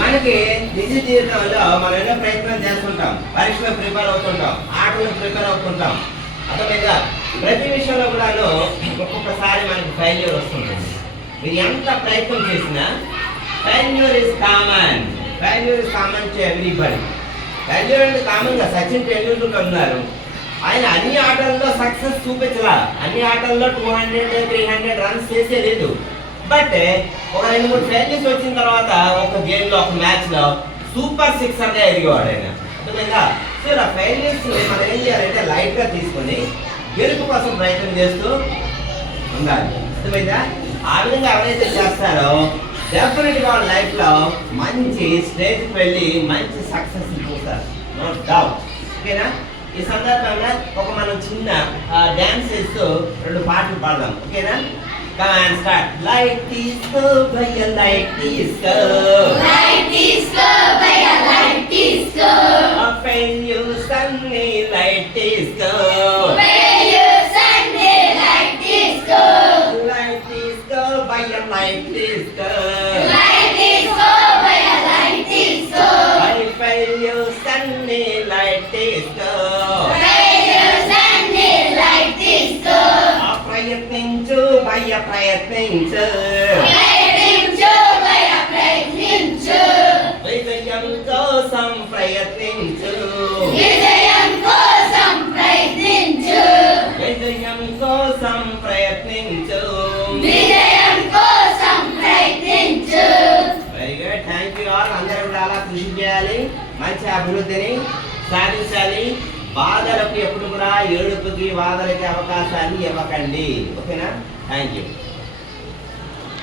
మనకి నిజ జీవితంలో మనం ఎన్నో ప్రయత్నం చేస్తుంటాం, పరీక్షలో ప్రిపేర్ అవుతుంటాం, ఆటలు ప్రిపేర్ అవుతుంటాం. అర్థమైందా? ప్రతి విషయంలో కూడాను ఒక్కొక్కసారి మనకి ఫెయిల్యూర్ వస్తుంటుంది. మీరు ఎంత ప్రయత్నం చేసినా failure is common. Failure is common to everybody. Failure అంటే కామన్గా సచిన్ టెండూల్కర్ ఉన్నారు. ఆయన అన్ని ఆటల్లో సక్సెస్ చూపించలా. అన్ని ఆటల్లో 200, 300 రన్స్ చేసే లేదు. బట్ ఒక 2-3 ఫెయిల్యూర్స్ వచ్చిన తర్వాత ఒక గేమ్లో, ఒక మ్యాచ్లో సూపర్ సిక్సర్గా ఎదిగేవాడు ఆయన. అర్థమైందా? సో ఆ ఫెయిల్యూర్స్ మనం ఏం చేయాలంటే లైట్గా తీసుకొని గెలుపు కోసం ప్రయత్నం చేస్తూ ఉండాలి. అర్థమైందా? ఆ విధంగా ఎవరైతే చేస్తారో డెఫినెట్గా వాళ్ళ లైఫ్లో మంచి స్టేజ్కి వెళ్ళి మంచి సక్సెస్ చూస్తారు, నో డౌట్. ఓకేనా? ఈ సందర్భంగా ఒక మనం చిన్న డ్యాన్స్ చేస్తూ 2 పాటలు పాడదాం. ఓకేనా? Come and start. Light disco, bhaiya light disco. Light disco, bhaiya light disco. When you Sunday light disco. When you Sunday light disco. Light disco, bhaiya light disco. Light disco, bhaiya light disco. When you Sunday light disco. When you Sunday light disco. ప్రయత్నించు భయ్య ప్రయత్నించు. ప్రయత్నించు భయ్య ప్రయత్నించు. విజయం కోసం ప్రయత్నించు. విజయం కోసం ప్రయత్నించు. విజయం కోసం ప్రయత్నించు. విజయం కోసం ప్రయత్నించు. Very good. Thank you all. అందరూ కూడా అలా కృషి చేయాలి, మంచి అభివృద్ధిని సాధించాలి. బాధలకు ఎప్పుడు కూడా ఏడుపుకి, బాధలకి అవకాశాన్ని ఇవ్వకండి. ఓకేనా? Thank you.